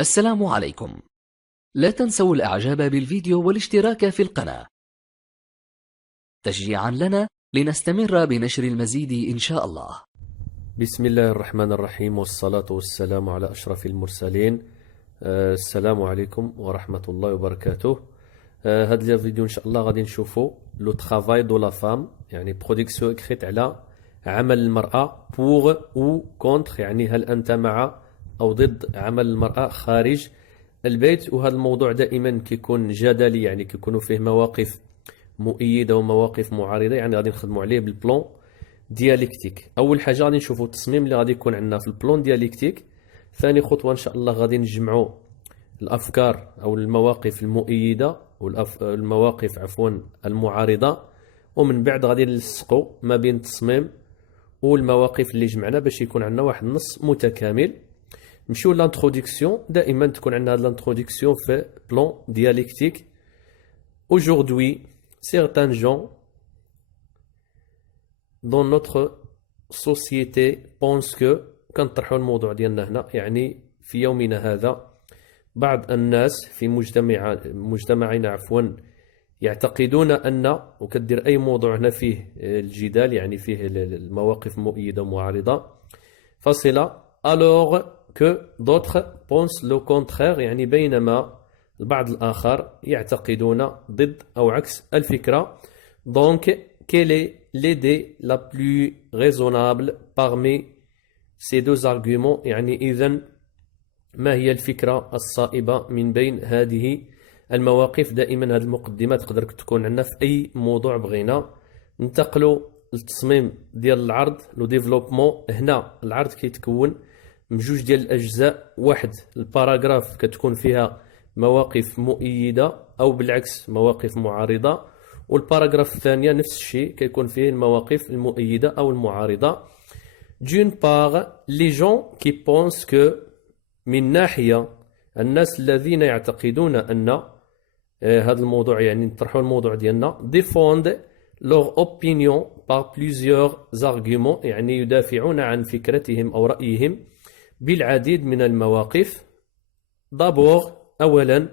السلام عليكم. لا تنسوا الإعجاب بالفيديو والاشتراك في القناة تشجيعا لنا لنستمر بنشر المزيد إن شاء الله. بسم الله الرحمن الرحيم، والصلاة والسلام على أشرف المرسلين. السلام عليكم ورحمة الله وبركاته. هذا الفيديو إن شاء الله غادي نشوفوا لو ترافاي دو لا فام، يعني برودكسيون إكريت على عمل المرأة بوغ أو كونتر، يعني هل أنت مع أو ضد عمل المرأة خارج البيت. وهذا الموضوع دائما كيكون جدلي، يعني كيكونوا فيه مواقف مؤيدة ومواقف معارضة، يعني غادي نخدموا عليه بالبلون دياليكتيك. اول حاجه غادي نشوفوا التصميم اللي غادي يكون عندنا في البلون دياليكتيك. ثاني خطوه ان شاء الله غادي نجمعوا الافكار او المواقف المؤيده والمواقف المعارضه، ومن بعد غادي نلصقوا ما بين التصميم والمواقف اللي جمعنا باش يكون عندنا واحد النص متكامل. نمشيو لانتروداكسيون. دائما تكون عندنا هاد لانتروداكسيون في بلون دياليكتيك. Aujourd'hui, certains gens dans notre société pense que كنطرحوا الموضوع ديالنا هنا، يعني في يومنا هذا بعض الناس في مجتمعنا يعتقدون أن، وكدير أي موضوع هنا فيه الجدال، يعني فيه المواقف مؤيدة ومعارضة فاصلة، alors que d'autres pensent le contraire، يعني بينما البعض الآخر يعتقدون ضد أو عكس الفكرة. donc quelle est l'idée la plus raisonnable parmi ces deux arguments، يعني إذن ما هي الفكرة الصائبة من بين هذه المواقف. دائما هذه المقدمة تقدر تكون عندنا في أي موضوع بغينا. ننتقلوا للتصميم ديال العرض، لو ديفلوبمون. هنا العرض كيتكون من جوج ديال الأجزاء. واحد الباراغراف كتكون فيها مواقف مؤيدة أو بالعكس مواقف معارضة، والباراغراف الثانية نفس الشيء كيكون فيه المواقف المؤيدة أو المعارضة. d'une part les gens qui pensent que، من ناحية الناس الذين يعتقدون أن هذا الموضوع، يعني نطرحوا الموضوع ديالنا défendent leur opinion par plusieurs arguments، يعني يدافعون عن فكرتهم أو رأيهم بالعديد من المواقف. d'abord أولا،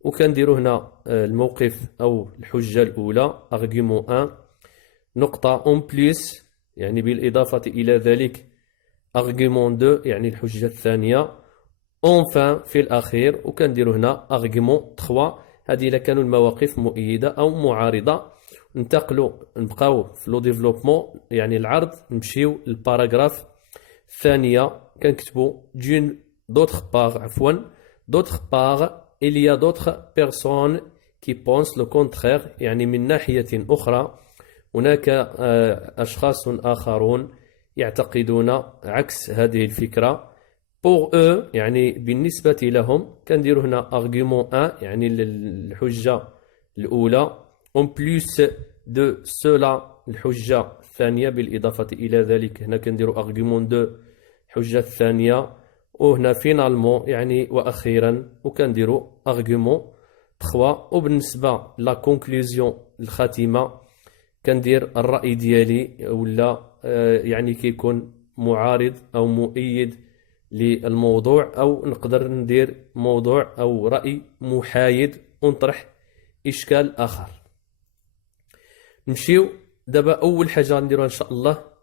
وكنديروا هنا الموقف أو الحجة الأولى argument 1 نقطة en plus، يعني بالإضافة إلى ذلك argument 2 يعني الحجة الثانية. enfin في الأخير، وكنديروا هنا argument 3. هذه إلا كانوا المواقف مؤيدة أو معارضة. نبقاو في لو ديفلوبمون، يعني العرض. نمشيو للباراغراف الثانية، كنكتبوا d'autre part il y a d'autres personnes qui pensent le contraire، يعني من ناحية أخرى هناك أشخاص آخرون يعتقدون عكس هذه الفكرة. pour eux، يعني بالنسبة لهم. كنديروا هنا argument 1 يعني الحجة الأولى. en plus de cela الحجة الثانية، بالإضافة إلى ذلك هنا كنديروا argument 2 الحجة الثانية. وهنا فينالمون يعني وأخيرا، وكنديروا argument 3. وبالنسبة لا conclusion الخاتمة كندير الرأي ديالي، ولا يعني كيكون معارض أو مؤيد للموضوع، أو نقدر ندير موضوع أو رأي محايد ونطرح إشكال آخر. نمشيو دابا. أول حاجة نديروها إن شاء الله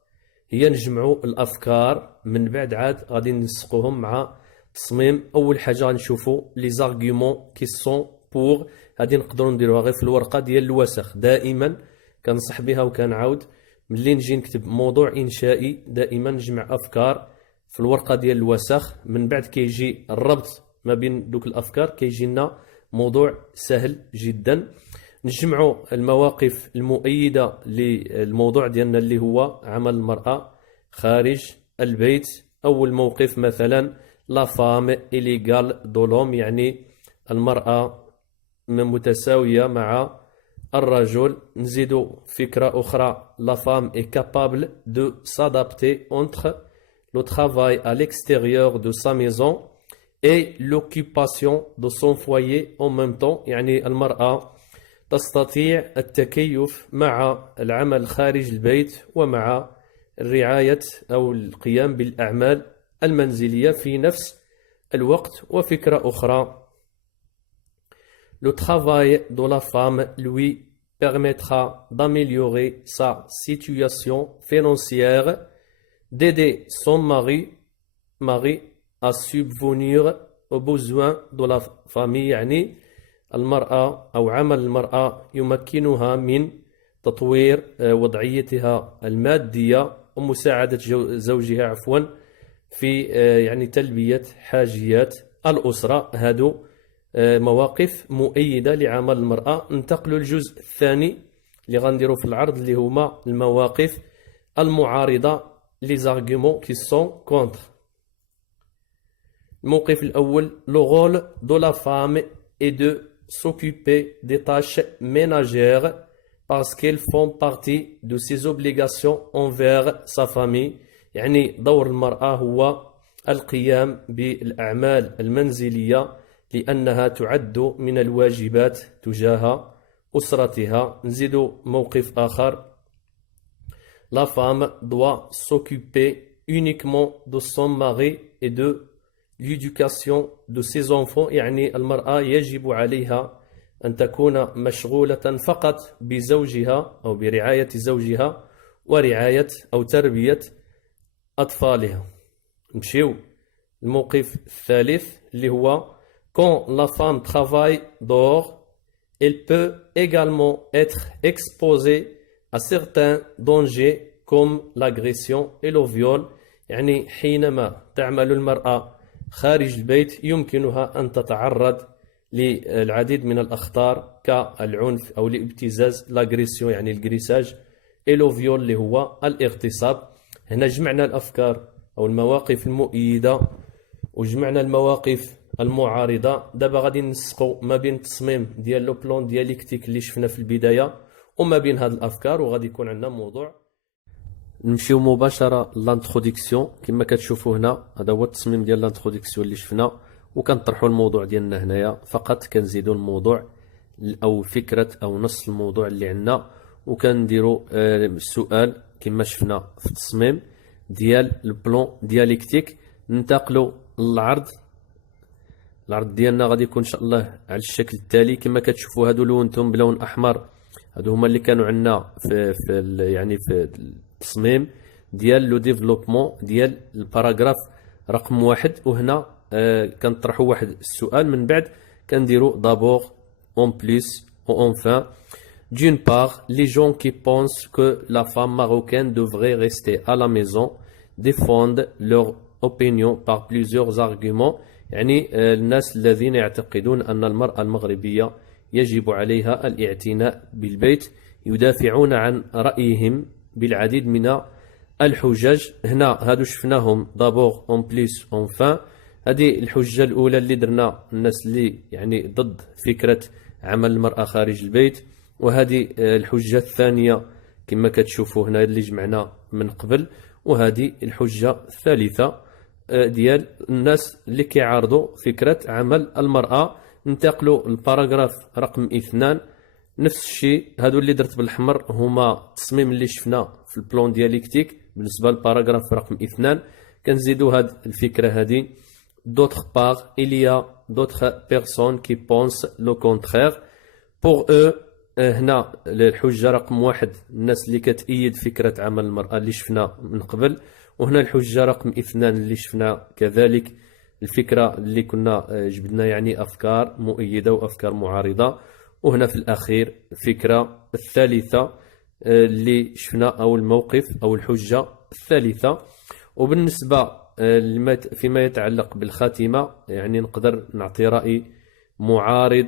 هي نجمعوا الأفكار، من بعد عاد غادي نسقوهم مع تصميم. أول حاجة غنشوفوا لي زارغيومون كي سون بوغ. هادي نقدروا نديروها غير في الورقة ديال الوسخ. دائما كنصح بها وكنعاود ملي نجي نكتب موضوع إنشائي دائما نجمع أفكار في الورقة ديال الوسخ، من بعد كيجي الربط ما بين دوك الأفكار، كيجي لنا موضوع سهل جدا. نجمعوا المواقف المؤيدة للموضوع ديالنا اللي هو عمل المرأة خارج البيت. أول موقف مثلا لا فام إليغال دولوم، يعني المرأة متساوية مع الرجل. نزيدوا فكرة أخرى la femme est capable de s'adapter entre le travail à l'extérieur de sa maison et l'occupation de son foyer en même temps، يعني المرأة تستطيع التكيف مع العمل خارج البيت ومع الرعاية أو القيام بالأعمال المنزلية في نفس الوقت. وفكرة أخرى: Le travail de la femme lui permettra d'améliorer sa situation financière, d'aider son mari à subvenir aux besoins de la famille. يعني المرأة أو عمل المرأة يمكنها من تطوير وضعيتها المادية ومساعدة زوجها في يعني تلبية حاجيات الأسرة. هادو مواقف مؤيدة لعمل المرأة. ننتقل للجزء الثاني اللي غنديرو في العرض اللي هما المواقف المعارضة les arguments qui sont contre. الموقف الأول: le rôle de la femme est de s'occuper des tâches ménagères parce qu'elles font partie de ses obligations envers sa famille. يعني دور المرأة هو القيام بالأعمال المنزلية لأنها تعد من الواجبات تجاه أسرتها. نزيد موقف آخر: La femme doit s'occuper uniquement de son mari et de l'éducation de ses enfants. يعني المرأة يجب عليها أن تكون مشغولة فقط بزوجها أو برعاية زوجها ورعاية أو تربية أطفالها. نمشيو الموقف الثالث اللي هو: Quand la femme travaille dehors, elle peut également être exposée à certains dangers comme l'agression et le viol. يعني حينما تعمل المرأة خارج البيت يمكنها أن تتعرض للعديد من الأخطار كالعنف أو الابتزاز، لاغريسيون يعني الجريساج، et le viol اللي هو الاغتصاب. هنا جمعنا الأفكار أو المواقف المؤيدة وجمعنا المواقف المعارضة. دابا غادي نسقو ما بين التصميم ديال لو بلون دياليكتيك اللي شفنا في البداية وما بين هاد الأفكار، وغادي يكون عندنا موضوع. نمشيو مباشرة لانتروديكسيون. كما كتشوفوا هنا هذا هو التصميم ديال لانتروديكسيون اللي شفنا، وكنطرحوا الموضوع ديالنا هنايا فقط. كنزيدوا الموضوع أو فكرة أو نص الموضوع اللي عندنا، وكنديروا السؤال كما شفنا في التصميم ديال البلون دياليكتيك. ننتقلوا للعرض. العرض ديالنا غادي يكون ان شاء الله على الشكل التالي. كما كتشوفوا هادو لونتهم بلون احمر، هادو هما اللي كانوا عندنا في يعني في التصميم ديال لو ديفلوبمون ديال الباراغراف رقم 1. وهنا كنطرحوا واحد السؤال، من بعد كنديروا d'abord, en plus ou enfin. D'une part, les gens qui pensent que la femme marocaine devrait rester à la maison défendent leur opinion par plusieurs arguments. يعني الناس الذين يعتقدون أن المرأة المغربية يجب عليها الاعتناء بالبيت يدافعون عن رأيهم بالعديد من الحجج. هنا هادو شفناهم d'abord, en plus, enfin. هذه الحجة الأولى اللي درنا الناس اللي يعني ضد فكرة عمل المرأة خارج البيت، وهذه الحجة الثانية كما كتشوفوا هنا اللي جمعنا من قبل، وهذه الحجة الثالثة ديال الناس اللي كيعارضوا فكرة عمل المرأة. ننتقلوا الباراغراف رقم 2. نفس الشيء، هادو اللي درت بالحمر هما التصميم اللي شفنا في البلون دياليكتيك بالنسبة للباراغراف رقم 2. كنزيدوا هاد الفكرة هذه: D'autre part, il y a d'autres personnes qui pensent le contraire. Pour eux, هنا الحجة رقم 1 الناس اللي كتأيد فكرة عمل المرأة اللي شفنا من قبل، وهنا الحجة رقم 2 اللي شفنا كذلك الفكرة اللي كنا جبدنا يعني أفكار مؤيدة وأفكار معارضة. وهنا في الأخير الفكرة الثالثة اللي شفنا أو الموقف أو الحجة الثالثة. وبالنسبة فيما يتعلق بالخاتمة يعني نقدر نعطي رأي معارض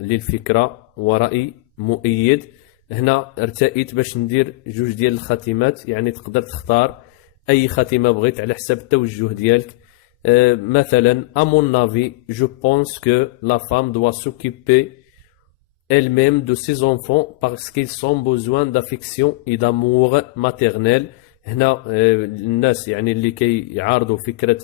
للفكرة ورأي مؤيد. هنا ارتأيت باش ندير جوج ديال الخاتمات، يعني تقدر تختار أي خاتمة بغيت على حسب التوجه ديالك. مثلا à mon avis, je pense que la femme doit s'occuper elle-même de ses enfants parce qu'ils ont besoin d'affection et d'amour maternel. هنا الناس يعني اللي كيعارضوا فكرة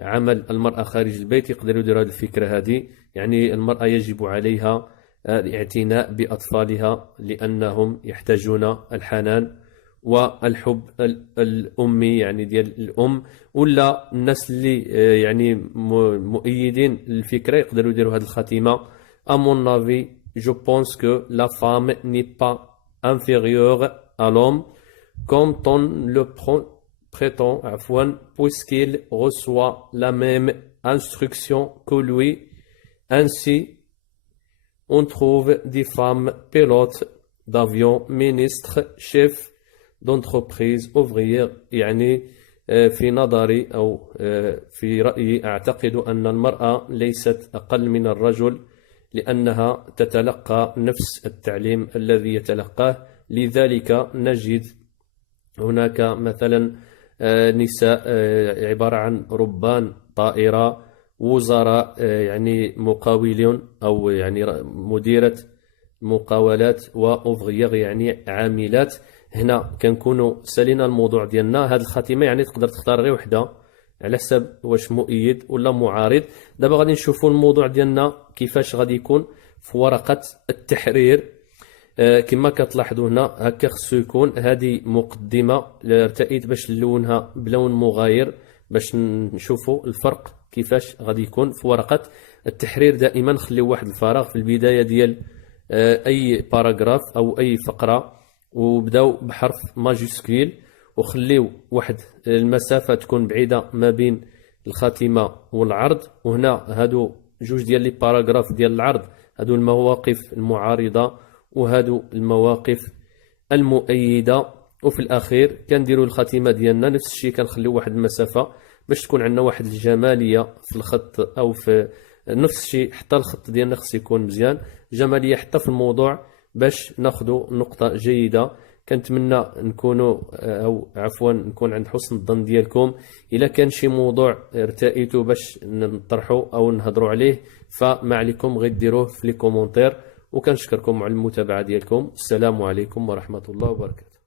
عمل المرأة خارج البيت يقدروا يديروا هذه الفكرة هذه، يعني المرأة يجب عليها الاعتناء بأطفالها لأنهم يحتاجون الحنان والحب الأمي يعني ديال الأم، ولا الناس اللي يعني مؤيدين للفكرة يقدروا يديروا هذه الخاتمة: à mon avis je pense que la femme n'est pas inférieure à l'homme comme on le prétend عفوا puisqu'il reçoit la même instruction que lui. Ainsi on trouve des femmes pilotes d'avion, ministres, chefs d'entreprise ouvrière. يعني في نظري أو في رأيي أعتقد أن المرأة ليست أقل من الرجل، لأنها تتلقى نفس التعليم الذي يتلقاه. لذلك نجد هناك مثلا نساء عبارة عن ربان طائرة، وزراء يعني مقاولون أو يعني مديرة مقاولات، وأوفغيغ يعني عاملات. هنا كنكونوا سالينا الموضوع ديالنا. هذه الخاتمة يعني تقدر تختار غير وحدة على حسب واش مؤيد ولا معارض. دابا غادي نشوفوا الموضوع ديالنا كيفاش غادي يكون في ورقة التحرير. كما كتلاحظوا هنا هكا خصو يكون هذه مقدمة ارتئيت باش نلونها بلون مغاير باش نشوفوا الفرق كيفاش غادي يكون في ورقة التحرير. دائما خليو واحد الفراغ في البداية ديال أي باراغراف أو أي فقرة، وبداو بحرف ماجيسكيل، وخليو واحد المسافة تكون بعيدة ما بين الخاتمة والعرض. وهنا هادو جوج ديال لي باراغراف ديال العرض، هادو المواقف المعارضة وهادو المواقف المؤيدة. وفي الأخير كنديروا الخاتمة ديالنا نفس الشيء، كنخليو واحد المسافة باش تكون عندنا واحد الجمالية في الخط، أو في نفس الشيء حتى الخط ديالنا خص يكون مزيان، جمالية حتى في الموضوع باش ناخذوا نقطة جيدة. كنتمنى نكونوا أو عفوا نكون عند حسن الظن ديالكم. إلا كان شي موضوع ارتئيتوا باش نطرحوا أو نهضروا عليه، فما عليكم غير ديروه في لي كومونتير. وكنشكركم على المتابعة ديالكم. السلام عليكم ورحمة الله وبركاته.